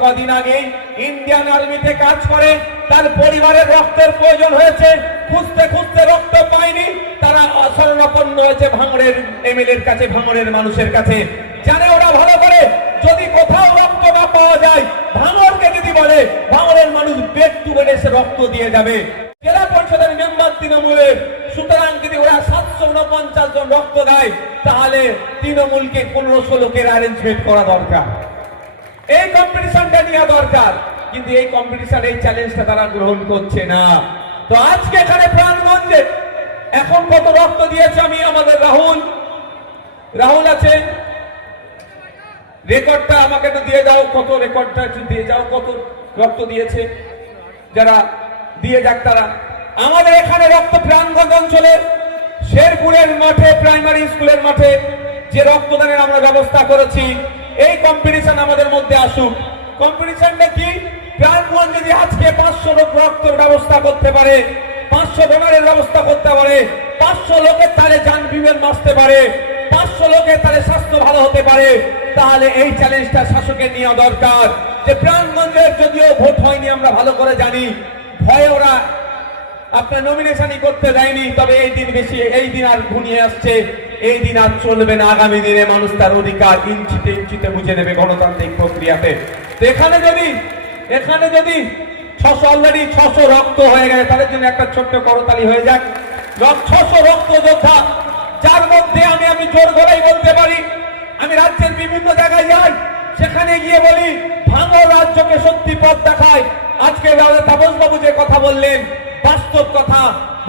কদিন আগে ইন্ডিয়ান আর্মিতে কাজ করে, তার পরিবারের রক্তের প্রয়োজন হয়েছে, খুঁজতে খুঁজতে রক্ত পায়নি, তারা শরণাপন্ন হয়েছে ভাঙড়ের এমএলএর কাছে, ভাঙড়ের মানুষের কাছে। জানে ওরা ভালো করে, যদি কোথাও রক্ত না পাওয়া যায়, ভাঙড়কে যদি বলে, ভাঙড়ের মানুষ বেড টু বেড এসে রক্ত দিয়ে যাবে। জেলা পরিষদের মেম্বার তৃণমূলের, সুতরাং যদি ওরা 749 জন রক্ত দেয়, তাহলে তৃণমূলকে 1500 লোকের অ্যারেঞ্জমেন্ট করা দরকার, এই কম্পিটিশনটা নেওয়া দরকার। কিন্তু এই কম্পিটিশন, এই চ্যালেঞ্জটা তারা গ্রহণ করছে না। তো আজকে এখানে প্রাণগঞ্জে এখন কত রক্ত দিয়েছে, আমি আমাদের রাহুল আছে, রেকর্ডটা আমাকে তো দিয়ে দাও, কত রেকর্ডটা একটু দিয়ে যাও, কত রক্ত দিয়েছে, যারা দিয়ে যাক তারা। আমাদের এখানে রক্ত প্রাণগঞ্জ অঞ্চলের শেরপুরের মাঠে, প্রাইমারি স্কুলের মাঠে যে রক্তদানের আমরা ব্যবস্থা করেছি, এই কম্পিটিশন আমাদের মধ্যে আসুক। কম্পিটিশনটা কি? প্রাণগঞ্জ যদি আজকে 500 লোক রক্তের ব্যবস্থা করতে পারে, 500 ডোনারের ব্যবস্থা করতে পারে, 500 লোকের তাহলে যান বিমান বাঁচতে পারে, 500 লোকের তাহলে স্বাস্থ্য ভালো হতে পারে, তাহলে এই চ্যালেঞ্জটা শাসকের নেওয়া দরকার। যে প্রাণগঞ্জের যদিও ভোট হয়নি আমরা ভালো করে জানি, ভয়ে ওরা আপনার নমিনেশনই করতে দেয়নি, তবে এই দিন আর ঘনিয়ে আসছে, এই দিন আর চলবে না। আগামী দিনে মানুষ তার অধিকার ইঞ্চিতে ইঞ্চিতে বুঝে নেবে গণতান্ত্রিক প্রক্রিয়াতে। তো এখানে যদি 600 অলরেডি 600 রক্ত হয়ে গেছে, তাদের জন্য একটা ছোট্ট করতালি হয়ে যাক। 600 রক্ত যোদ্ধা, যার মধ্যে আমি জোর গলায় বলতে পারি, আমি রাজ্যের বিভিন্ন জায়গায় যাই, সেখানে গিয়ে বলি ভাঙড় রাজ্যকে সত্যি পথ দেখায়। আজকে তাপস বাবু যে কথা বললেন, বাস্তব কথা।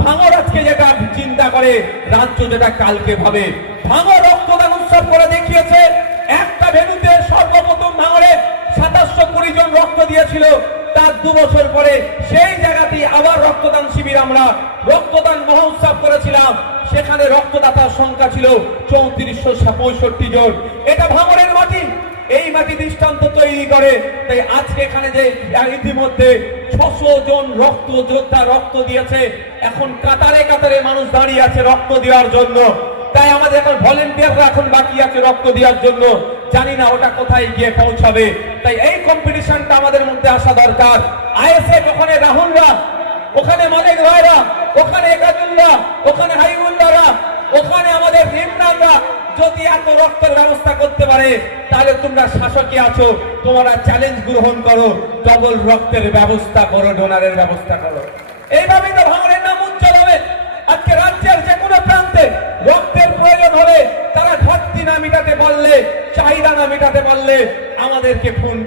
ভাঙড় আজকে যেটা চিন্তা করে, রাজ্য যেটা কালকে ভাবে। ভাঙড় রক্তদান উৎসব করে দেখিয়েছে। একটা ভেন্যুতে সর্বপ্রথম ভাঙড়ে 2720 জন রক্ত দিয়েছিল, তার 2 বছর পরে সেই জায়গাটি আবার রক্তদান শিবির, আমরা রক্তদান মহোৎসব করেছিলাম। সেখানে রক্তদাতার সংখ্যা ছিল 3465 জন। এটা ভাঙড়ের মাটি, এই মাটি দৃষ্টান্ত তৈরি করে। তাই আজকে এখানে যে ইতিমধ্যে 600 জন রক্ত যোদ্ধা রক্ত দিয়েছে, এখন কাতারে কাতারে মানুষ দাঁড়িয়ে আছে রক্ত দেওয়ার জন্য। তাই আমাদের এখন ভলেন্টিয়াররা এখন বাকি আছে রক্ত দেওয়ার জন্য, জানি না ওটা কোথায় গিয়ে পৌঁছাবে। তাই এই কম্পিটিশনটা আমাদের মধ্যে আসা দরকার। আইএসএফ, ওখানে রাহুলরা, ওখানে মালিক রায়রা, ওখানে একাজুল্লাহ, ওখানে হাইবুল্লাহরা, ওখানে আমাদের ইমরানরা যদি এত রক্তের ব্যবস্থা করতে পারে, তাহলে তোমরা শাসকে আছো, তোমরা চ্যালেঞ্জ গ্রহণ করো, ডবল রক্তের ব্যবস্থা করো, ডোনারের ব্যবস্থা করো। এইভাবেই তো ভাঙড়ের নাম উজ্জ্বল হবে। আজকে রাজ্যের যে কোনো প্রান্তে রক্তের প্রয়োজন হবে, তারা ঘাটতি না মেটাতে পারলে, চাহিদা না মেটাতে পারলে আমাদেরকে ফোন